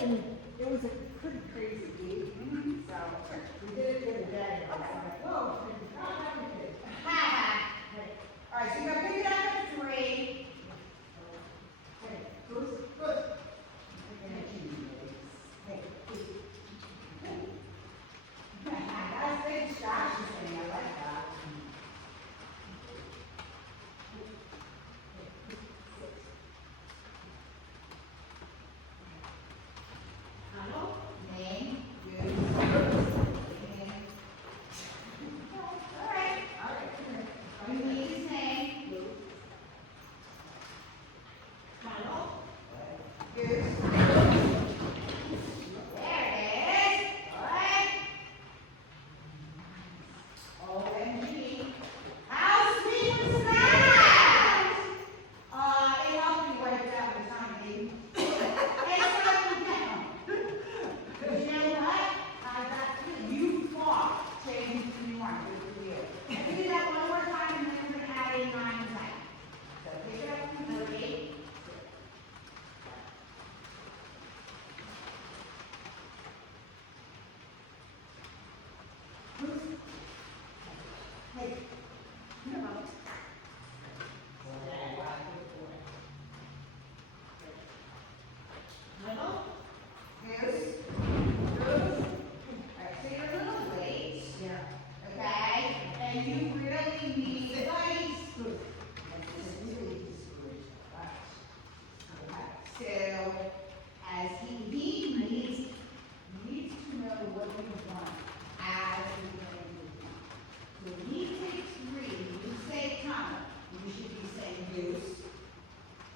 and it was a pretty crazy week. So we did it for the day. I was like, whoa, All right, so you're gonna pick it up at 3. good. That's big distraction thing, I like that. Name, good. All right. You need his name. Goose. There it is. All right. OMG. How sweet was that? It helped me write it down the time, baby. It's like down. Because you know what? You fought change who you want to do. If we do that one more time, and then we're going to add a 9 and 10. So pick it up from 3. Hey, you know. Goose. Alright, so you're a little late. Yeah. Okay? And you really need advice. Okay, so as he needs to know what you want as we go into the time. So when he takes 3, you say comma, you should be saying goose.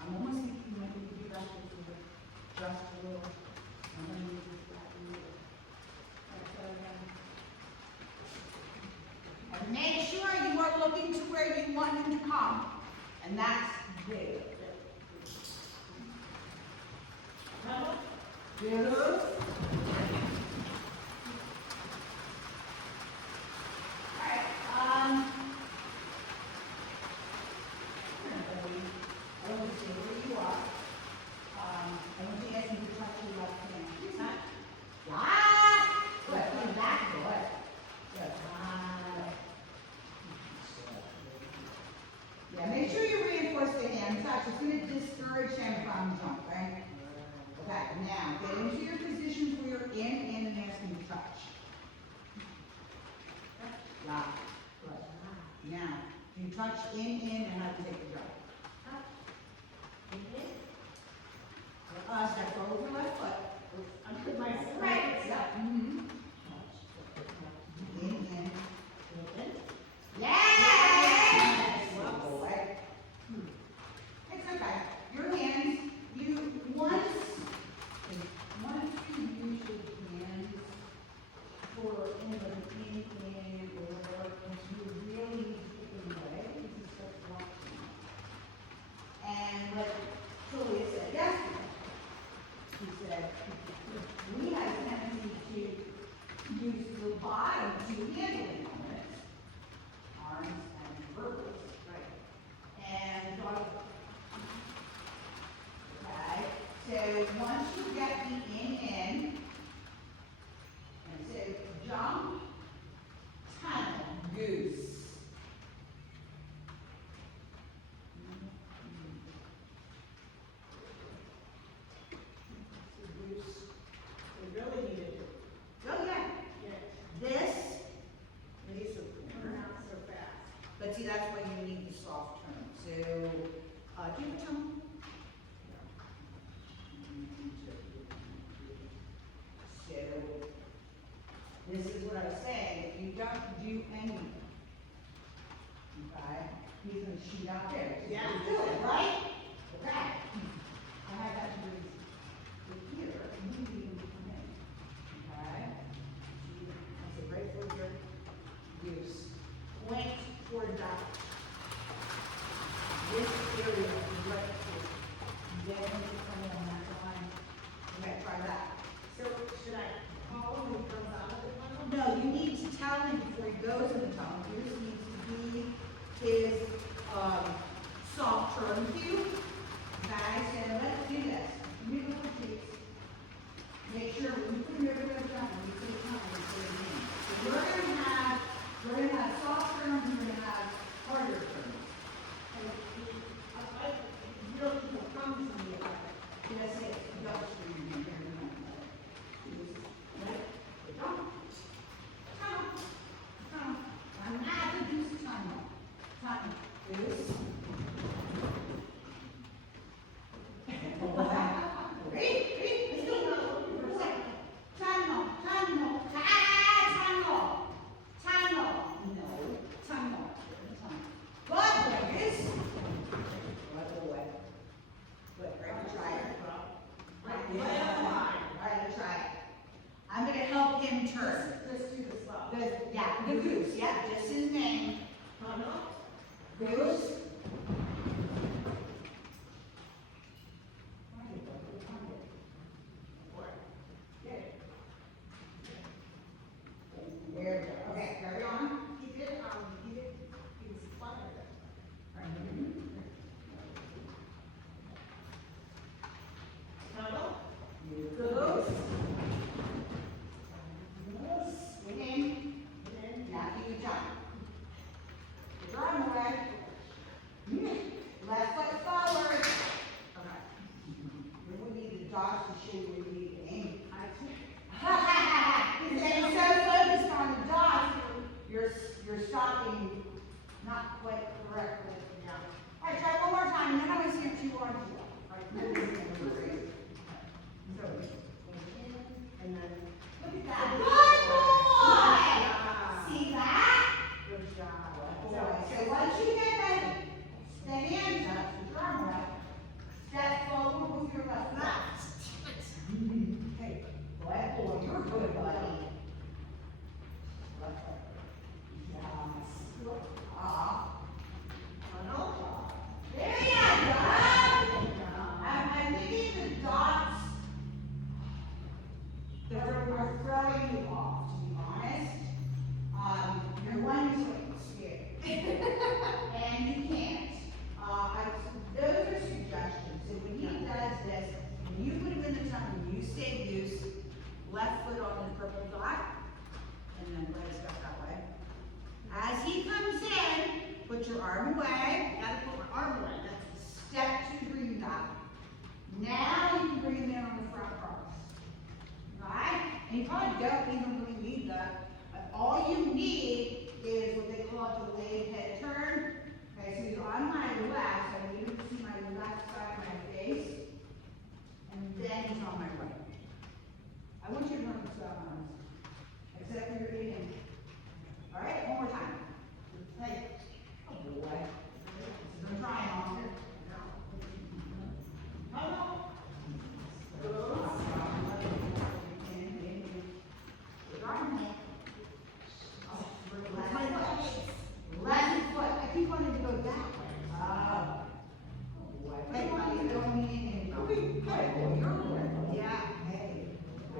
I'm almost thinking you might need to be back to it just a little. I'm gonna use this back a little. And make sure you are looking to where you want him to come. And that's there. Good. Alright, I want to see where you are. I want to ask you to touch your left hand. Huh? Ah! Good. Good. Back. Good. Good. Yeah, make sure you reinforce the hand touch. It's going to discourage him from jump, right? Okay, now get into your positions where you're in, and asking to touch. Yeah. Good. Now, you touch in, and how to take the jump. Step forward with your left foot. I put my Right. Yeah. Mm-hmm. In. Yes! Boy. It's okay. Your hands, once you use your hands for in, or you really need to get in the way, because you start walking. And like Julia said yesterday, she said, we have a tendency to use the bottom to handle elements, arms and verbals. Right. And okay, so once you get the in, and so jump, tunnel, goose. We really needed it. Oh, yeah. This, Not so fast. but see, that's why you need the soft turn. So, do you have a tone? So, this is what I was saying, if you don't do anything, okay, he's gonna shoot out there. Just Yeah. do it, right? Okay. I had that to do here, and you need to come in. Okay? That's a right for your use. Point toward that. This area is right here. Then you come in on that line. Okay, try that. So should I call him when he comes out of the tunnel? No, you need to tell him before he goes in the tunnel. Yours needs to be his soft turn cue. Okay, so let's do this. Give me the little cheeks. turn. Just do the spot. Yeah, the goose, yeah, just his name. Goose. There we go. Okay, carry on. He did, he was flustered. Tunnel. Goose. In. Now you jump. Your arm away. Left foot forward. Okay. We need the dogs to show you where you need to aim. I took. Because you're so focused on the dogs, you're stopping not quite correctly. Yeah. All right, try one more time, and then I want to see if you want to. So, in, and then. Look at that. Good boy! Yeah. See that? Good job. So once you get the hands up, the arm up, step forward with your left foot. Hey, good boy, you're good, buddy. Left foot. Yes. Tunnel. There you go. I'm thinking the dots that are throwing you off, to be honest. You're one twin, scared. And you can't. Those are suggestions. So when he does this, when you put him in the tunnel, you say use left foot on the purple dot, and then legs up that way. As he comes in, put your arm away. Gotta put my arm away, that's. Step to the green dot. Now you can bring him in on the front cross. Right? And you probably don't even really need that. But all you need is what they call the delayed head turn. Okay, so he's on my left, so I need him to see my left side of my face. And then he's on my right. I want you to remember the stop arms. Except for your eating. All right, one more time. Hey. Oh boy. This is a triangle. Tunnel. Left foot. I keep wanting to go that way. Oh. Hey, buddy, I don't mean anything. Hey, boy, you're good. Yeah. Hey. I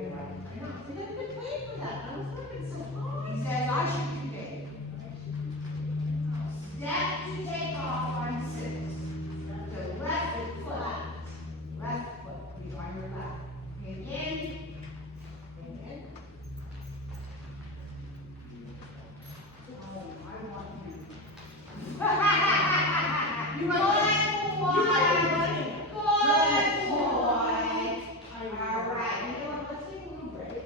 know, see, I've been waiting for that, I was working so hard. He says I should be big. Step to take off on 6. So left foot. Left foot. He's on your left. And in. And in. Oh, I want him. You might be running. Good boy. I All right, you know what, let's take a little break.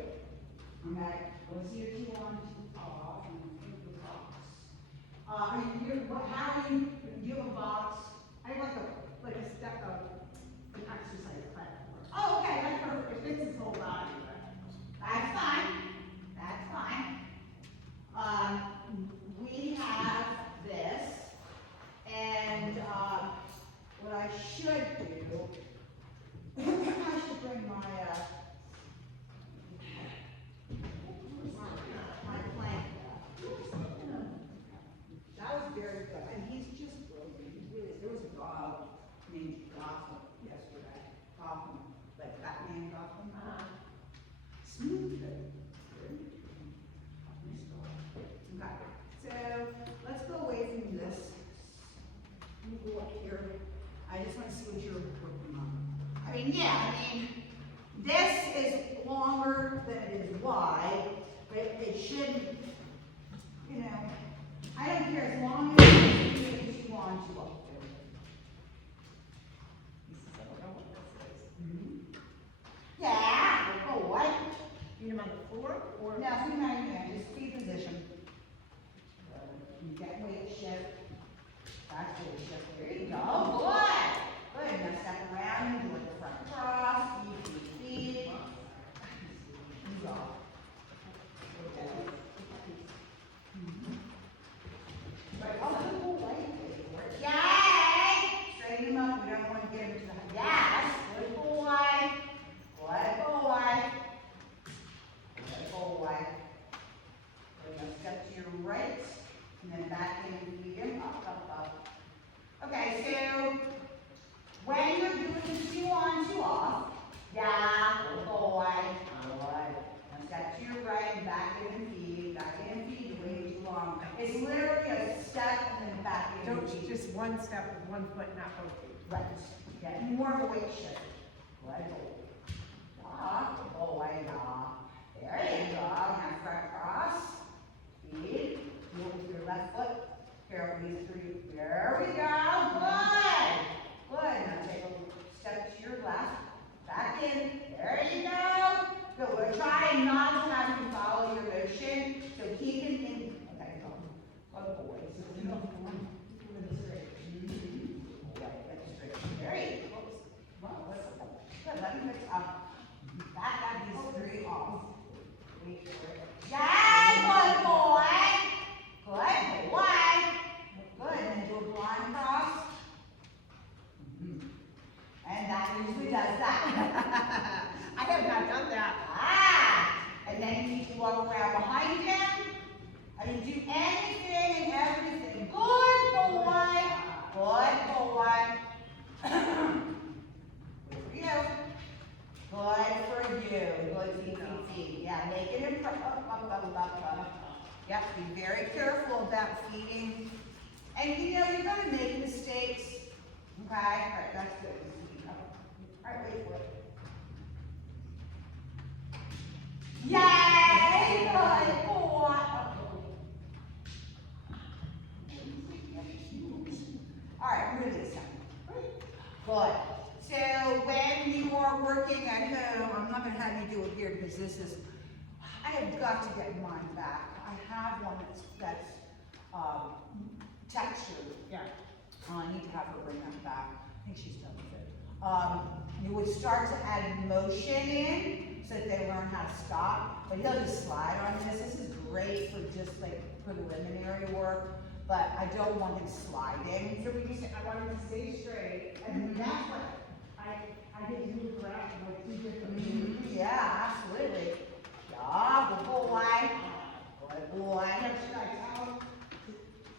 Okay, let's see if you want to talk and think the box. How do you have a box? I like a step of an exercise platform. Oh, okay, that's perfect. It fits his whole body. That's fine, that's fine. We have this, and, what I should do, I should bring my plant back. That was very good, and he's just broken, he's really, there was a dog named Gotham yesterday, Gotham, like Batman Gotham. Smooth. Okay, so let's go away from this. Let me go up here. I just want to see what you're working on. I mean, yeah, this is longer than it is wide, but it shouldn't, you know, I don't care as long as you want to up there. I don't know what this is. Yeah, oh, what? You know, on the floor or? Now, if you mind, just be position. You get weight shift. That's weight shift. There you go. Oh, boy. Good. Now step around, do the front cross, feet. Knees off. Okay. Right, oh, good boy. Yay! Straighten him up. We don't want to get him to the, yes, good boy. Good boy. Good boy. one step with one foot, not both feet. Right, yeah, more of a weight shift. Good boy, yeah. There you go, now front cross, feet, heel with your left foot, careful these three, there we go, good. Good, now take a step to your left, back in, there you go. Good, we're trying not to have you follow your motion, so keep it in, okay, good boy. So, you know, there you go. Good, let me mix up. Back these three off. Make sure. Yeah, good boy. Good boy. Good, and do a blind cross. And that usually does that. I have not done that. And then you can walk around behind him. I mean, do anything and everything. Good boy. Good boy. Good for you. Good for you. Good feet. Yeah, make it up. Yep, be very careful about feeding. And you know, you're gonna make mistakes. Okay? Alright, that's good. Alright, wait for it. Yay! Good boy! Alright, release him. Good. So when you are working at home, I'm not going to have you do it here because this is, I have got to get mine back. I have one that's textured. Yeah. I need to have her bring that back. I think she's done with it. You would start to add motion in so that they learn how to stop. But he'll just slide on this. This is great for just like preliminary work. But I don't want him sliding. So we just, I wanted to stay straight, and that's what I did move around like two different. Yeah, absolutely. Yeah, good boy. Good boy. Should I tell him to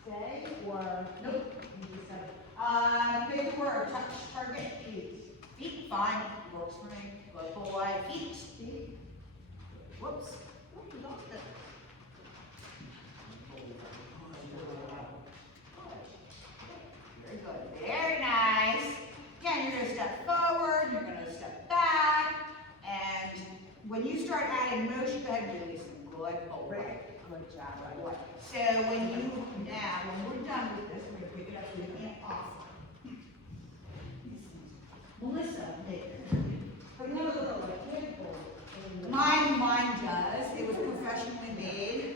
stay, or? Nope. You just said, Big word, touch target. Feet, fine. Works for me. Good boy. Feet. Whoops. Whoops, we lost it. Very good. Very nice. Again, you're going to step forward, you're going to step back, and when you start adding motion, go ahead and release them. Good boy. Good job. Right. So when we're done with this, we're going to pick it up with your hand off. Melissa, but no, I can't go. mine does. It was professionally made.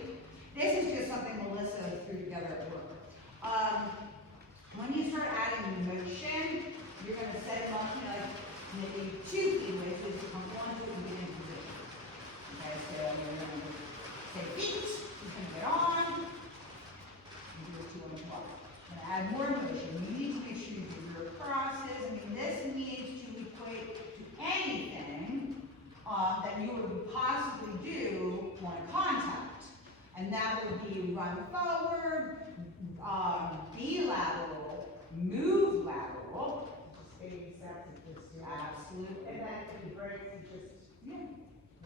This is just something Melissa threw together at work. When you start adding motion, you're going to set them up like maybe 2 feet away so you come on to it and get in position. Okay, so you're going to say feet, you can get on, and do what you want to walk. And add more motion. You need to make sure you do your crosses. I mean, this needs to equate to anything that you would possibly do on a contact. And that would be run forward, be lateral, move lateral. Just baby steps and just, Absolutely. and then if he breaks, you just Yeah.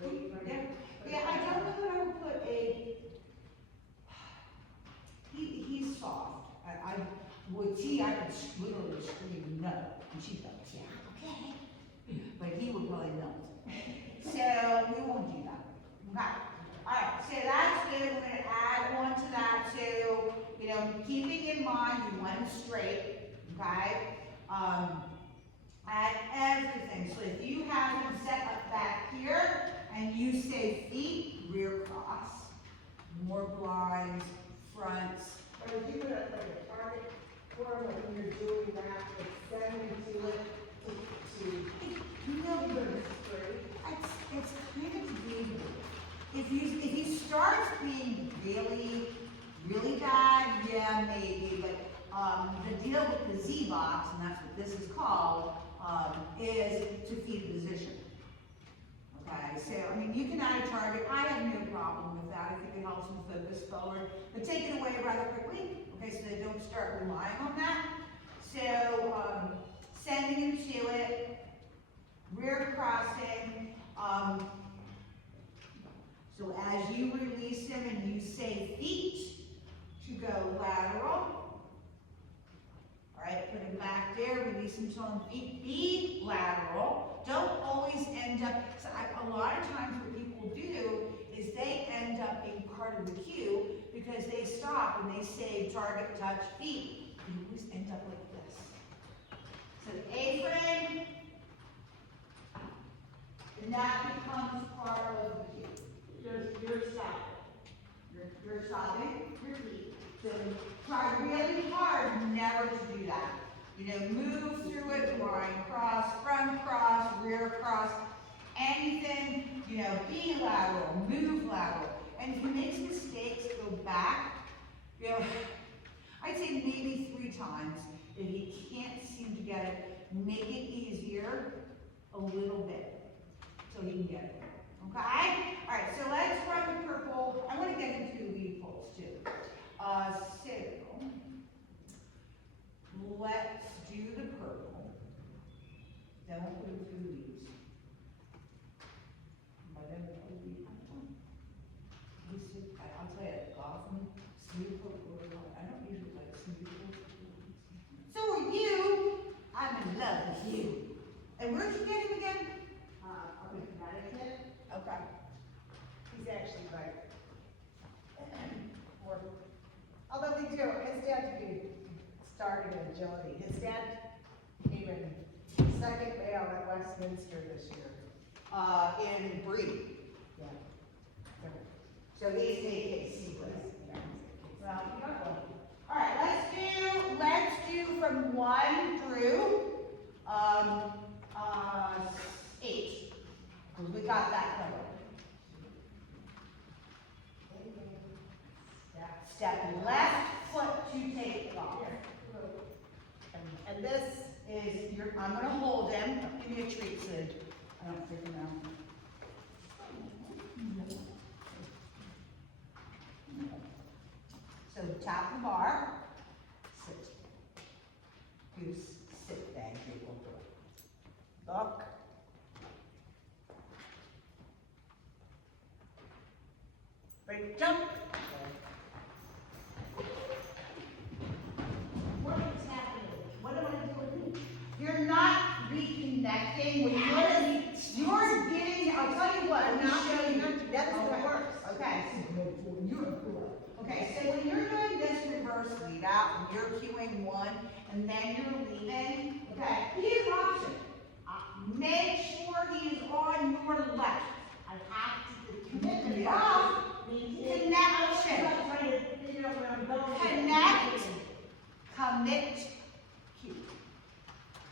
wait for him. Yeah, I don't know that I would put he's soft. With T, I could literally scream no, and she'd go, yeah, okay. But he would probably no. So we won't do that. Okay. All right, so that's good. We're going to add on to that. So, you know, keeping in mind you want them straight, okay? Add everything. So if you have them set up back here and you say feet, rear cross, more blinds, fronts. But if you put it like a target form, like when you're doing that, like send into it to You know, keep it straight. it's kind of debatable. If he starts being really bad, yeah, maybe, but the deal with the Z-box, and that's what this is called, is to feed position. Okay, so, I mean, you can add a target. I have no problem with that. I think it helps them focus forward, but take it away rather quickly, okay, so they don't start relying on that. So, sending them to it, rear crossing, so as you release them and you say feet to go lateral, all there, release them to on feet, be lateral. Don't always end up, so a lot of times what people do is they end up being part of the cue because they stop and they say target, touch, feet. You always end up like this. So the A-frame, and that becomes part of the cue. You're stopping. You're stopping your feet. So try really hard never to do that. You know, move through it, line cross, front cross, rear cross, anything, you know, be lateral, move lateral. And if he makes mistakes, go back. You know, I'd say maybe 3 times. If he can't seem to get it, make it easier a little bit so he can get it. Okay? All right, so let's run the purple. I want to get into the lead pulls too. So let's do the purple. Then we'll go through the leaves. But then we'll do the purple. I'll tell you, Gotham, smooth purple, I don't usually like smooth purple. So are you. I'm in love with you. And where'd you get him again? Up in Connecticut, Okay. he's actually like, or, although they do, his dad started in agility. His dad came in second male at Westminster this year. In Bree. Yeah. So he's AKC with us. Yeah. Well, you got one. All right, let's do from 1 through 8. Because we got that covered. Step left foot to take it off. And this, Is your, I'm gonna hold him. Give me a treat, Sid. I don't freaking know. So tap the bar. Sit. Goose, sit, thank you. Look. break, jump. What is happening? What am I doing? You're not reconnecting when you're getting, I'll tell you what, let me show you. That's what works. Okay. Okay, so when you're doing this reverse lead out, and you're cueing 1, and then you're leaving, okay, here's an option. Make sure he is on your left. I have to Commit commit to to the that. Connection. I'm trying to figure out where I'm going. Connect. Commit, cue.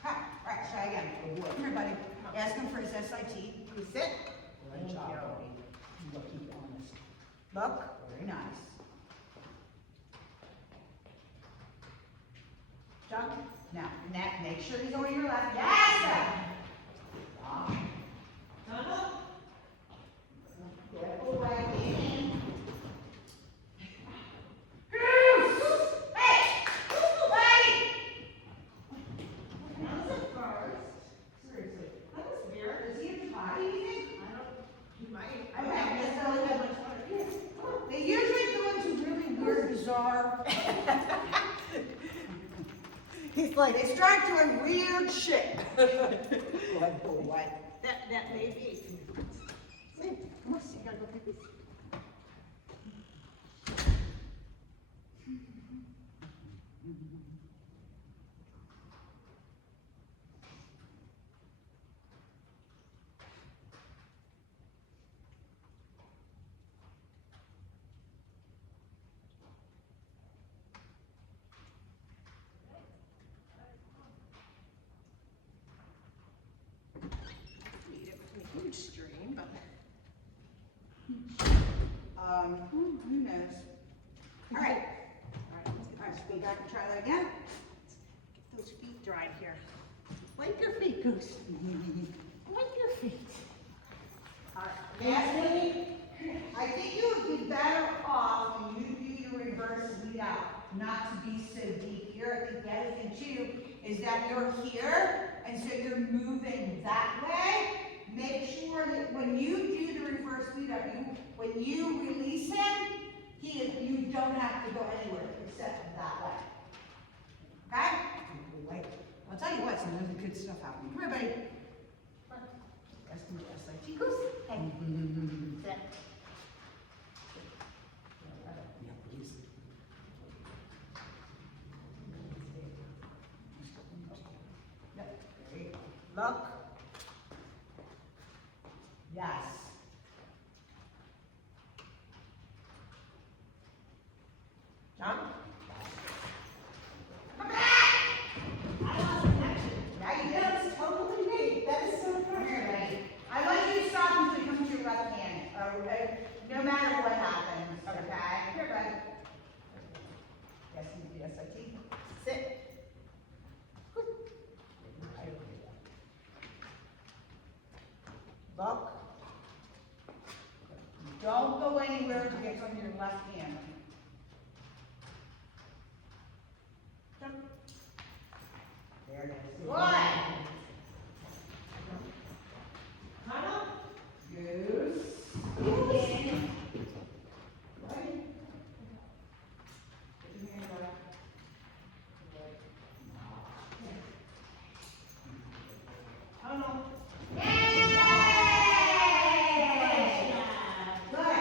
Okay, all right, try again. Come here, buddy. Ask him for his SIT. You sit. Good job, buddy. You gotta keep it honest. Look, very nice. Jump. Now, connect, make sure he's on your left. Yes, sir. Stop. Get away in. Goose! Hey! Buddy! That was a first. Seriously. That was weird. Does he have to potty, you think? I don't, he might. Okay, let's let's go. that much fun. They usually go into really weird, bizarre. He's like, They start doing weird shit. Like, boy. that may be. See, come on, you gotta go pick this. Eat it with a huge stream, but. Who knows? All right, All right, let's we got to try that again. get those feet dried here. Wipe your feet, Goose. Wipe your feet. All right. Yes, I think you would be better off when you do your reverse lead out, not to be so deep here. I think the other thing too is that you're here, and so you're moving that way. Make sure that when you do the reverse lead out, when you release him, you don't have to go anywhere except that way. Okay? I'll tell you what, some really good stuff happened. Come here, buddy. Let's do the SIT. Goose. Hey. Sit. Yeah, please. Yep, there you go. Look. Yes. John? Come back! I lost connection. Now you did. That's totally me. That is so funny. Come here, buddy. I want you to stop until you come to your left hand. No matter what happens, okay? Here, buddy. Yes, you do SIT. Sit. Good. Look. Don't go anywhere until it gets on your left hand. There it is. Good. Huddle. Goose. In. Right. Put your hand up. Huddle. Yay! Good.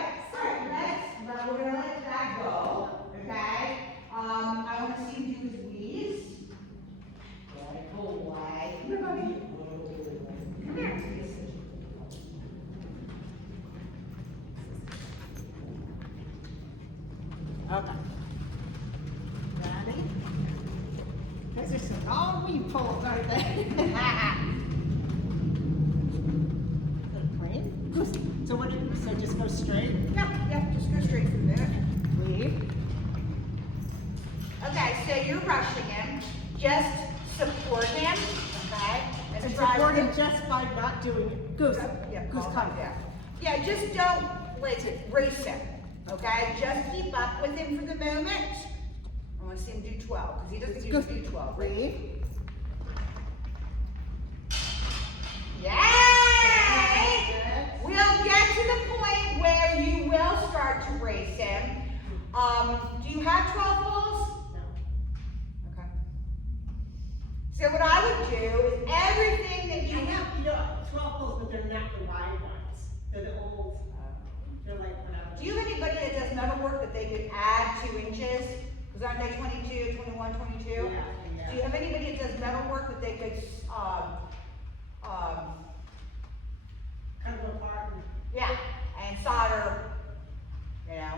Let's, we're gonna let that go, okay? I want to see you do his knees. Good, pull away. Come here, buddy. Come here. Okay. Ready? Those are some all we pulls, aren't they? Plane? So what did you say? Just go straight? Yeah, just go straight from there. Leave. Okay, so you're rushing him. Just support him, okay? And support him just by not doing it. Goose. Yeah, Goose, come down. Yeah, just don't, race him, okay? Just keep up with him for the moment. I want to see him do 12, because he doesn't usually do 12. Breathe. Yay! We'll get to the point where you will start to race him. Do you have 12 balls? No. Okay. So what I would do is everything that you I have, 12 poles, but they're not the wide ones. They're the old, they're like whatever. do you have anybody that does metal work that they could add 2 inches? Because aren't they 22, 21, 22? Yeah. Do you have anybody that does metal work that they could, Kind of apart. yeah, and solder, you know,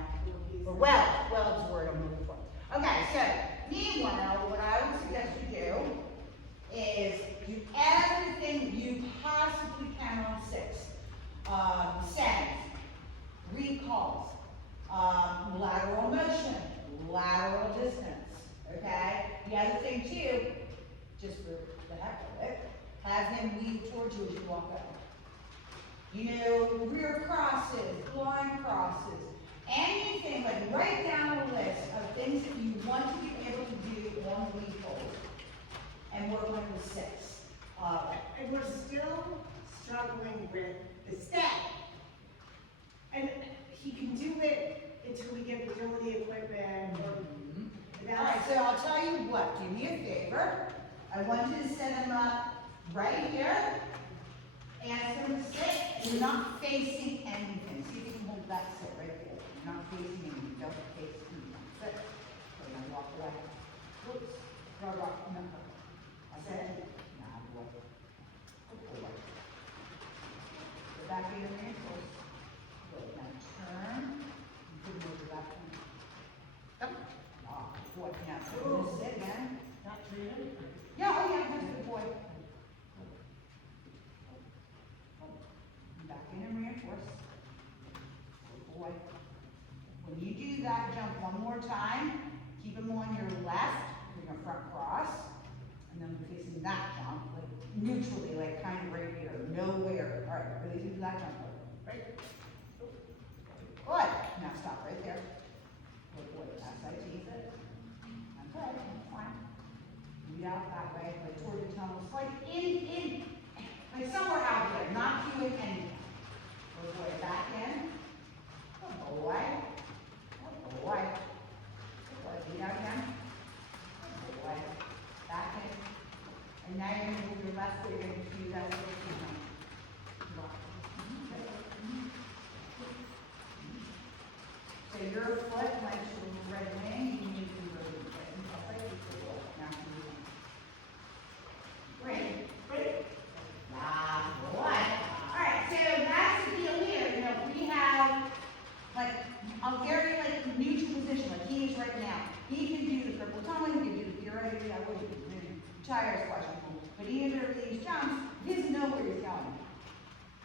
or weld's the word I'm looking for. Okay, so meanwhile, what I would suggest you do is do everything you possibly can on 6. Sends, recalls, lateral motion, lateral distance, okay? The other thing too, just for the heck of it, have him weave towards you as you walk up. You know, rear crosses, blind crosses, anything, like write down a list of things that you want to be able to do on the weave poles and work on the 6. And we're still struggling with the step. And he can do it until we get agility equipment or. All right, so I'll tell you what, do me a favor. I want you to set him up right here. Ask him to sit. You're not facing anything. See if you can hold that sit right there. You're not facing anything. Don't face anything. Sit. Okay, now walk away. Oops. Rock. No. I said, nah, boy. Good boy. Go back to your ankles. Good. Now turn. You can move your left hand. Up. Ah, boy. Now just sit again. Not treated? Yeah, oh yeah, that's a good boy. Back in and reinforce. Good boy. When you do that jump one more time, keep him on your left, you're gonna front cross, and then we're facing that jump, like neutrally, like kind of right here, nowhere. All right, release into that jump, right? Good. Now stop right there. Good boy. SIT it. Okay, fine. Read out that way, like toward the tunnels, like in, like somewhere out there, not doing anything. Good boy, back in. Good boy. Good boy. Good boy, read out again. Good boy. Back in. So your foot went to the right wing, you need to go to the right. That's like it's a little, now you move. Great. Ah, what? Alright, so that's the deal here, you know, we have like a very like neutral position, like he is right now. He can do the purple tone, he can do the theoretically, I would do the tire is questionable. But either of these jumps, he doesn't know where he's going.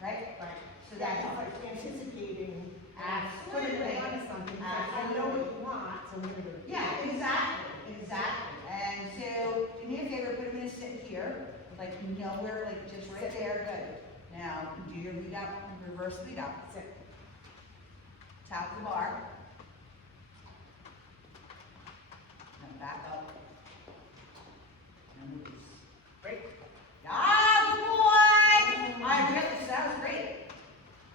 Right? Right. So that's like anticipating. absolutely. Putting it on something, I know what you want, so we're gonna. Yeah, exactly. And so, do me a favor, put him in a sit here, like you know where, like just right there, good. Now, do your lead up, reverse lead up. Sit. Tap the bar. And back up. And release. Great. Ah, boy! I really, that was great.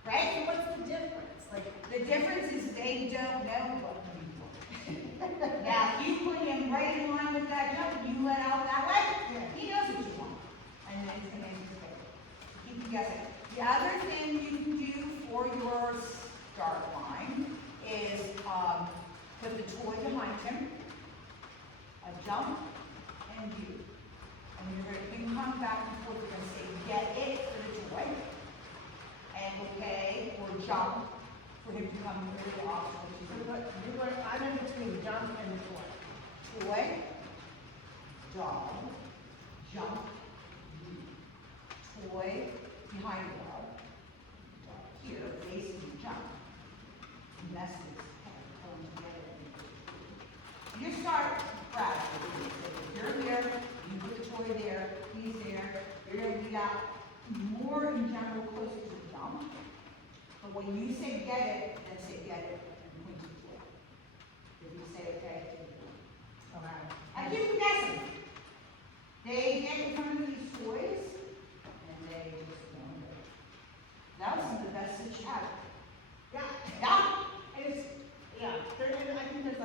Right? So what's the difference? Like, The difference is they don't know what we want. Now, if you put him right in line with that jump, you let out that way, he knows what you want. And then he's gonna anticipate. Keep you guessing. The other thing you can do for your start line is put the toy behind him, a jump, and you. And you're gonna, you can come back and forth, you're gonna say, get it for the toy, and okay, or jump for him to come really off. I'm in between jump and toy. Toy, dog, jump, toy, behind dog, here, facing jump. Message, come together. You start gradually. You're here, you put the toy there, he's there, you're gonna lead out more in general closer to the jump. But when you say get it, then say get it and point to the toy. If you say okay, Okay. I keep them guessing. They get in front of these toys and they just don't know. That was the best that you had. Yeah. Yeah. And it's, yeah, I think there's a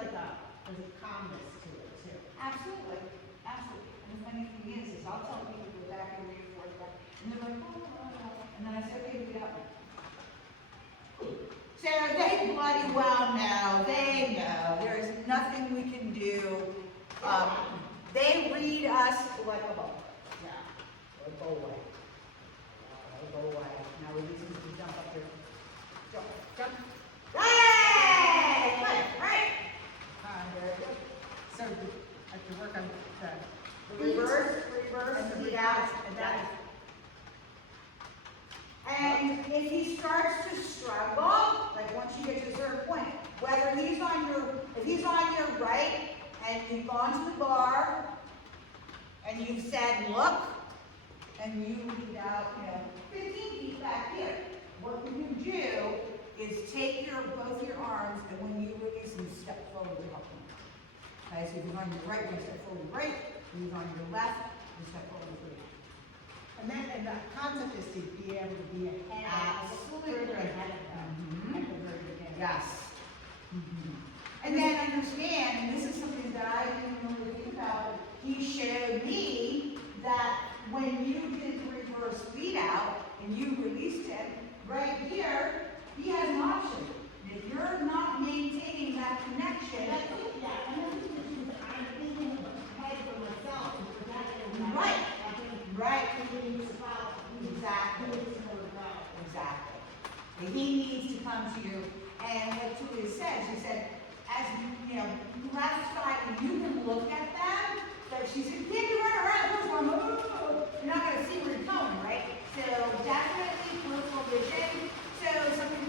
calmness to it too. Absolutely, absolutely. And the funny thing is I'll tell people to go back and reinforce that, and they're like, oh, and then I say, okay, we got it. So they bloody well know, they know, there is nothing we can do. They read us like a book. Yeah. Or go away. Go away. Now release him to jump up here. Jump, jump. Hey! Good, right? Very good. So I have to work on the. Reverse, And the lead lead out, out, and and that. that And if he starts to struggle, like once you get to a certain point, whether if he's on your right, and you've gone to the bar, and you've said, look, and you lead out, 15 feet back here. What you do is take both your arms, and when you release them, step forward to help him. Okay, so if he's on your right, you step forward right. If he's on your left, you step forward right. and the concept is to be able to be ahead. Absolutely. Further ahead of them. Mhm. At the very beginning. Yes. And then understand, and this is something that I didn't really think about, he showed me that when you did the reverse lead out and you released him, right here, he has an option. If you're not maintaining that connection, And I think, yeah, and I think that you, I'm thinking ahead for myself and protecting Right. I think right, thinking it's about exactly. who is going to go. Exactly. And he needs to come to you. And what Julia said, she said, as left side, you can look at them, but she said, you can't run around this one. You're not going to see where you're going, right? So definitely peripheral vision. So something